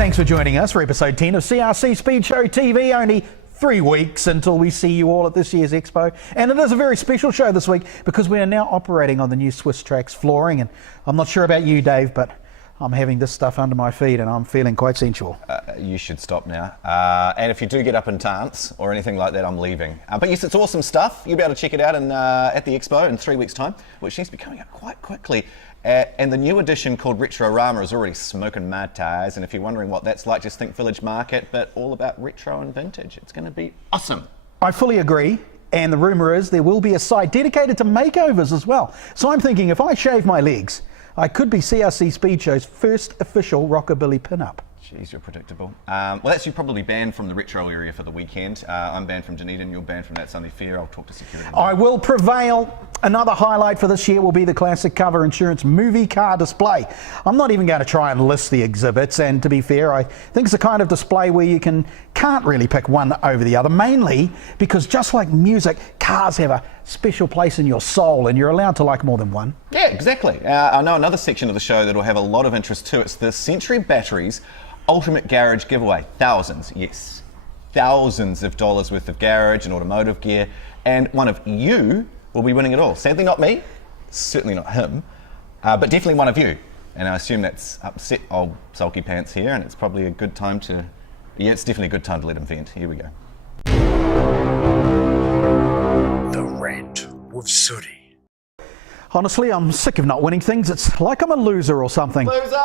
thanks for joining us for episode 10 of CRC Speedshow TV. Only 3 weeks until we see you all at this year's Expo. And it is a very special show this week because we are now operating on the new Swiss Tracks flooring. And I'm not sure about you, Dave, but I'm having this stuff under my feet and I'm feeling quite sensual. You should stop now. And if you do get up and dance or anything like that, I'm leaving. But yes, it's awesome stuff. You'll be able to check it out at the Expo in 3 weeks' time, which seems to be coming up quite quickly. And the new edition called Retro-Rama is already smoking mad tires. And if you're wondering what that's like, just think Village Market, but all about retro and vintage. It's going to be awesome. I fully agree. And the rumour is there will be a site dedicated to makeovers as well. So I'm thinking if I shave my legs, I could be CRC Speedshow's first official rockabilly pin-up. Jeez, you're predictable. Well, that's you probably banned from the retro area for the weekend. I'm banned from Dunedin, you're banned from That's Only Fair. I'll talk to security. I will prevail. Another highlight for this year will be the classic cover insurance movie car display. I'm not even going to try and list the exhibits, and to be fair, I think it's the kind of display where you can't really pick one over the other, mainly because just like music, cars have a special place in your soul and you're allowed to like more than one. Yeah, exactly. I know another section of the show that will have a lot of interest too. It's the Century Batteries Ultimate Garage Giveaway. Thousands, yes, thousands of dollars worth of garage and automotive gear, and one of you will be winning it all. Sadly not me, certainly not him, but definitely one of you. And I assume that's upset old sulky pants here, and it's probably a good time to, yeah, it's definitely a good time to let him vent. Here we go. The Rant with Sooty. Honestly, I'm sick of not winning things. It's like I'm a loser or something. Loser!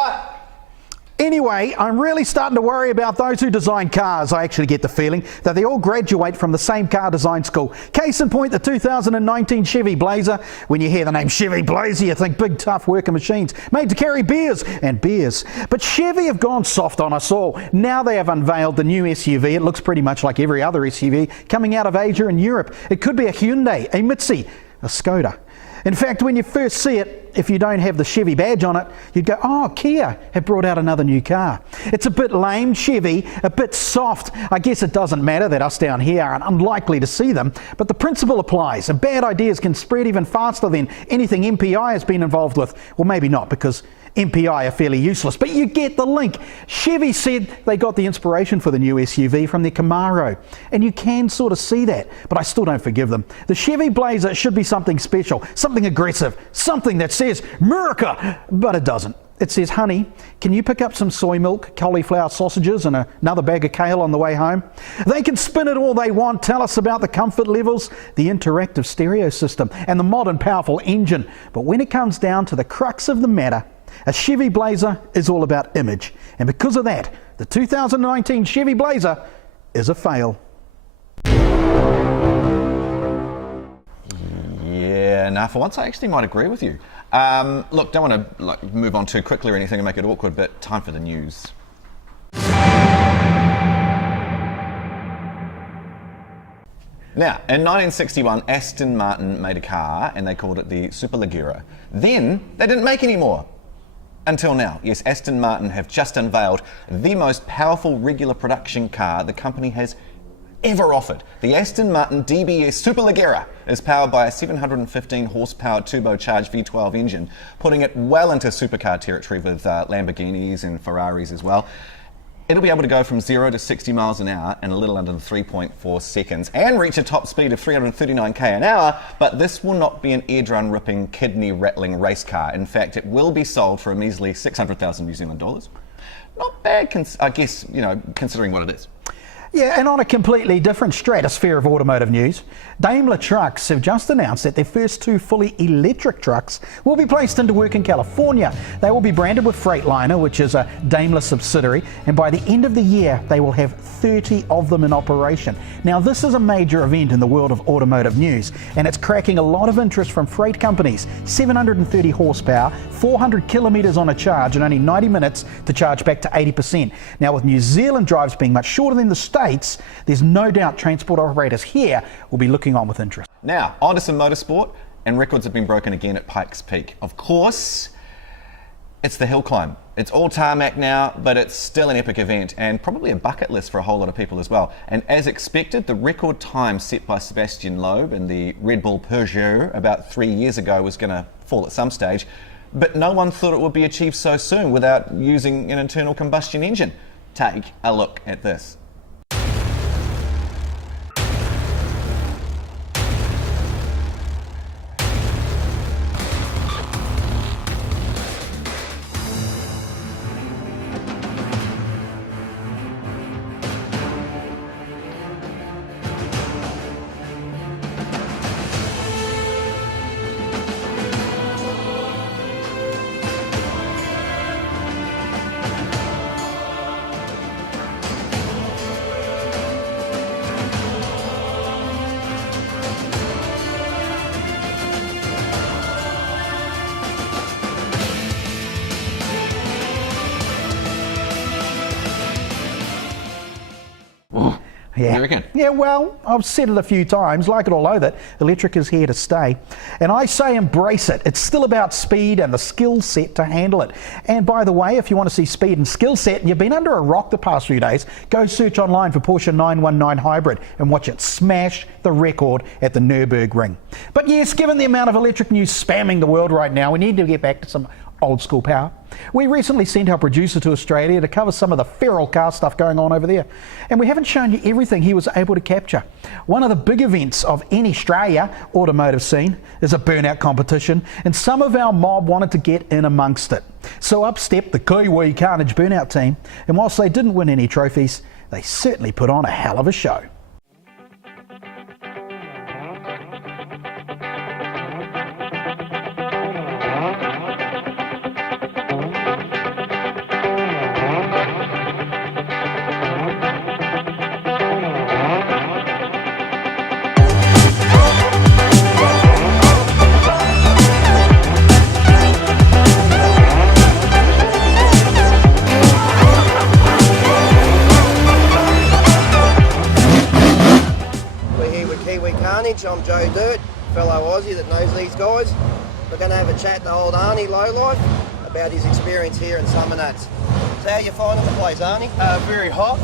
Anyway, I'm really starting to worry about those who design cars. I actually get the feeling that they all graduate from the same car design school. Case in point, the 2019 Chevy Blazer. When you hear the name Chevy Blazer, you think big, tough working machines made to carry beers and beers. But Chevy have gone soft on us all. Now they have unveiled the new SUV. It looks pretty much like every other SUV coming out of Asia and Europe. It could be a Hyundai, a Mitsubishi, a Skoda. In fact, when you first see it, if you don't have the Chevy badge on it, you'd go, oh, Kia have brought out another new car. It's a bit lame, Chevy, a bit soft. I guess it doesn't matter that us down here are unlikely to see them, but the principle applies, and bad ideas can spread even faster than anything MPI has been involved with. Well, maybe not, because MPI are fairly useless, but you get the link. Chevy said they got the inspiration for the new SUV from their Camaro, and you can sort of see that, but I still don't forgive them. The Chevy Blazer should be something special, something aggressive, something that says America, but it doesn't. It says, honey, can you pick up some soy milk, cauliflower sausages and another bag of kale on the way home? They can spin it all they want, tell us about the comfort levels, the interactive stereo system and the modern powerful engine, but when it comes down to the crux of the matter, a Chevy Blazer is all about image, and because of that, the 2019 Chevy Blazer is a fail. Yeah, now for once I actually might agree with you. Look, don't want to move on too quickly or anything and make it awkward, but time for the news. Now, in 1961, Aston Martin made a car and they called it the Superleggera. Then they didn't make any more. Until now. Yes, Aston Martin have just unveiled the most powerful regular production car the company has ever offered. The Aston Martin DBS Superleggera is powered by a 715 horsepower turbocharged V12 engine, putting it well into supercar territory with Lamborghinis and Ferraris as well. It'll be able to go from 0 to 60 miles an hour in a little under 3.4 seconds and reach a top speed of 339k an hour, but this will not be an eardrum ripping, kidney rattling race car. In fact, it will be sold for a measly 600,000 New Zealand dollars. Not bad, I guess, you know, considering what it is. Yeah, and on a completely different stratosphere of automotive news, Daimler Trucks have just announced that their first 2 fully electric trucks will be placed into work in California. They will be branded with Freightliner, which is a Daimler subsidiary, and by the end of the year, they will have 30 of them in operation. Now, this is a major event in the world of automotive news, and it's cracking a lot of interest from freight companies. 730 horsepower, 400 kilometres on a charge, and only 90 minutes to charge back to 80%. Now, with New Zealand drives being much shorter than the States, there's no doubt transport operators here will be looking on with interest. Now, on to some motorsport, and records have been broken again at Pikes Peak. Of course, it's the hill climb. It's all tarmac now, but it's still an epic event and probably a bucket list for a whole lot of people as well. And as expected, the record time set by Sebastian Loeb in the Red Bull Peugeot about 3 years ago was going to fall at some stage, but no one thought it would be achieved so soon without using an internal combustion engine. Take a look at this. Yeah. What do you reckon? Yeah, well, I've said it a few times, like it or loathe it, electric is here to stay. And I say embrace it. It's still about speed and the skill set to handle it. And by the way, if you want to see speed and skill set and you've been under a rock the past few days, go search online for Porsche 919 Hybrid and watch it smash the record at the Nürburgring. But yes, given the amount of electric news spamming the world right now, we need to get back to some old school power. We recently sent our producer to Australia to cover some of the feral car stuff going on over there, and we haven't shown you everything he was able to capture. One of the big events of any Australia automotive scene is a burnout competition, and some of our mob wanted to get in amongst it. So up stepped the Kiwicarnage burnout team, and whilst they didn't win any trophies, they certainly put on a hell of a show. Kiwicarnage. I'm Joe Dirt, fellow Aussie that knows these guys. We're going to have a chat to old Arnie Lowlife about his experience here in Summernats. So how are you finding the place, Arnie? Very hot,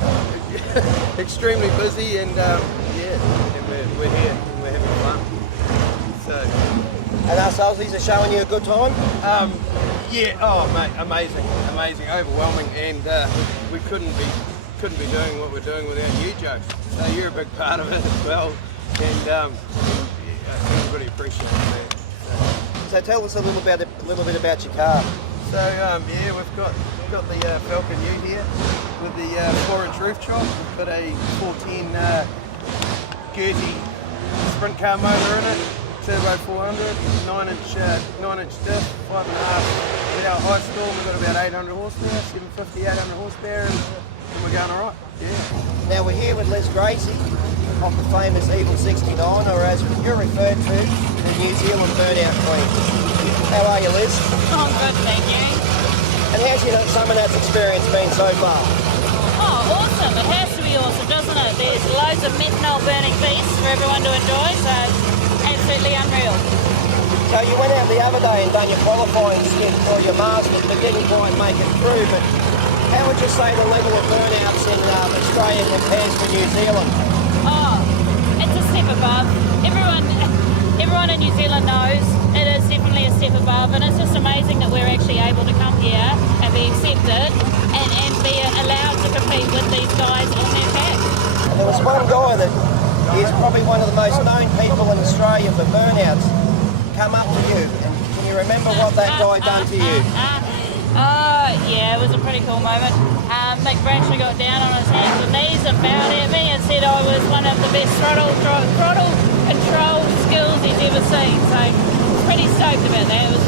extremely busy, and and we're here and we're having fun. So, And us Aussies are showing you a good time? yeah, oh mate, amazing, overwhelming, and we couldn't be doing what we're doing without you, Joe. So you're a big part of it as well, and I really appreciate that. So tell us a little bit about your car. So yeah, we've got the Falcon U here with the 4-inch roof chop. We've got a 410 Gertie sprint car motor in it, turbo 400, 9-inch diff, 5.5 our high storm. We've got about 800 horsepower, 750, 800 horsepower, and we're going all right. Yeah. Now we're here with Les Gracie of the famous Evil 69, or as you're referred to, the New Zealand burnout queen. How are you, Liz? Oh, good, thank you. And how's your Summernats experience been so far? Oh, awesome. It has to be awesome, doesn't it? There's loads of methanol burning beasts for everyone to enjoy, so absolutely unreal. So you went out the other day and done your qualifying stint for your Masters, but didn't quite make it through. But how would you say the level of burnouts in Australia compares to New Zealand? Oh, it's a step above. Everyone in New Zealand knows it is definitely a step above, and it's just amazing that we're actually able to come here and be accepted and be allowed to compete with these guys on their pack. And there was one guy that is probably one of the most known people in Australia for burnouts come up to you, and can you remember what that guy done to you? Yeah, it was a pretty cool moment. Mick Bradshaw got down on his hands and knees and bowed at me and said I was one of the best throttle control skills he's ever seen. So pretty stoked about that. It was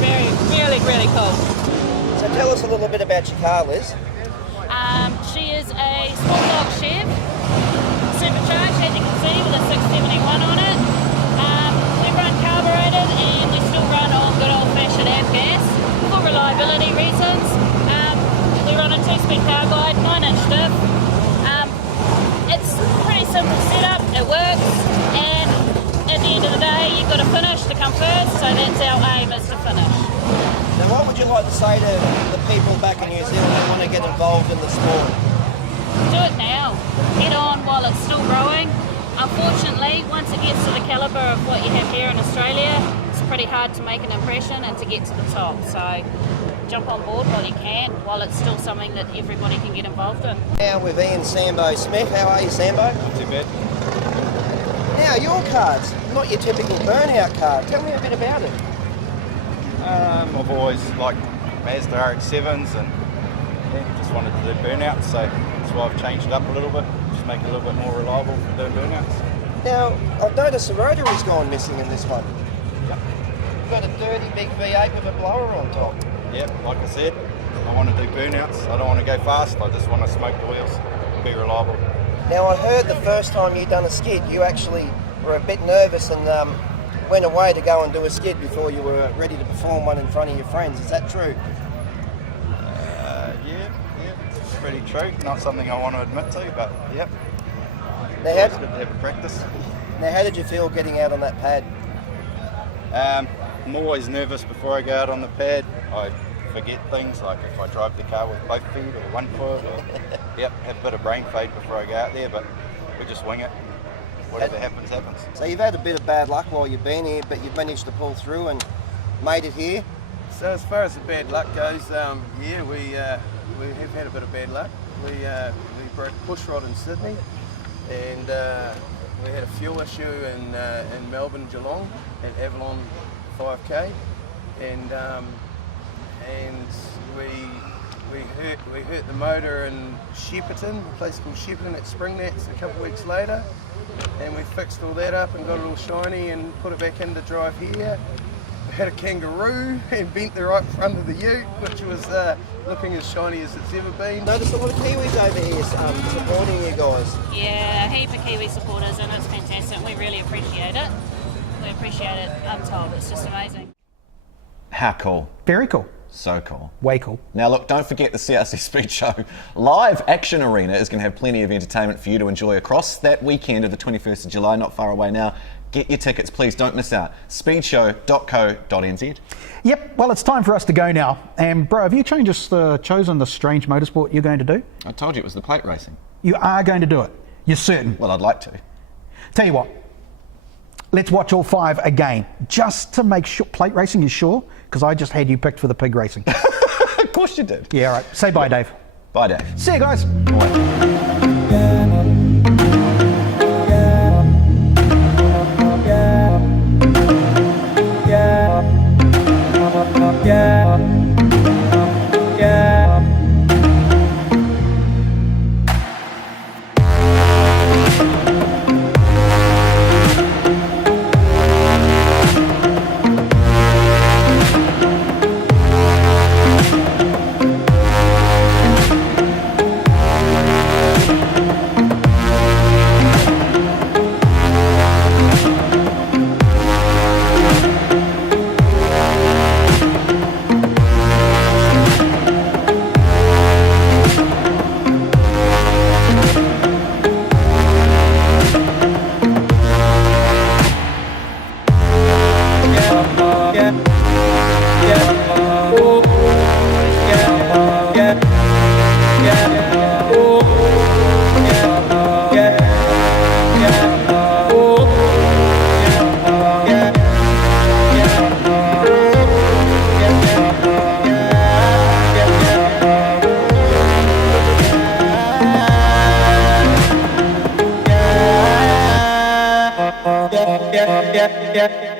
really cool. So tell us a little bit about your car, Liz. She is a small block Chevy, supercharged as you can see with a 671 on it. We run carbureted and we still run on good old fashioned gas for reliability reasons. We run a 2-speed power guide, 9-inch diff. It's a pretty simple setup, it works, and at the end of the day you've got to finish to come first, so that's our aim, is to finish. Now what would you like to say to the people back in New Zealand that want to get involved in the sport? Do it now. Get on while it's still growing. Unfortunately, once it gets to the calibre of what you have here in Australia, it's pretty hard to make an impression and to get to the top. So jump on board while you can, while it's still something that everybody can get involved in. Now with Ian Sambo Smith. How are you, Sambo? Not too bad. Now, your car's not your typical burnout car. Tell me a bit about it. I've always liked Mazda RX-7s and just wanted to do burnouts, so that's why I've changed it up a little bit, just make it a little bit more reliable for doing burnouts. Now, I've noticed the rotary's gone missing in this one. Yep. You've got a dirty big V8 with a blower on top. Yep, like I said, I want to do burnouts. I don't want to go fast, I just want to smoke the wheels, be reliable. Now, I heard the first time you done a skid, you actually were a bit nervous and went away to go and do a skid before you were ready to perform one in front of your friends. Is that true? Yeah, it's pretty true. Not something I want to admit to, but yep. Now, It's good to have a practice. Now, how did you feel getting out on that pad? I'm always nervous before I go out on the pad. I forget things, like if I drive the car with both feet or one foot, or yep, have a bit of brain fade before I go out there, but we just wing it. Whatever happens, happens. So you've had a bit of bad luck while you've been here, but you've managed to pull through and made it here. So as far as the bad luck goes, yeah, we have had a bit of bad luck. We broke a push rod in Sydney, and we had a fuel issue in Melbourne, Geelong, at Avalon 5K, and we hurt the motor in Shepparton, a place called Shepparton at Springnats a couple of weeks later, and we fixed all that up and got it all shiny and put it back into drive here. We had a kangaroo and bent the right front of the ute, which was looking as shiny as it's ever been. Noticed a lot of Kiwis over here supporting you guys. Yeah, a heap of Kiwi supporters, and it's fantastic. We really appreciate it. We appreciate it untold. It's just amazing. How cool. Very cool. So cool. Way cool. Now look, don't forget the CRC Speed Show live action arena is going to have plenty of entertainment for you to enjoy across that weekend of the 21st of July, not far away now. Get your tickets, please, don't miss out. speedshow.co.nz. Yep, well, it's time for us to go now. And bro, have you chosen the strange motorsport you're going to do? I told you it was the plate racing. You are going to do it. You're certain. Well, I'd like to. Tell you what, let's watch all 5 again, just to make sure. Plate racing, you sure? Because I just had you picked for the pig racing. Of course you did. Yeah, all right. Say bye, Dave. Bye, Dave. See you guys. yeah.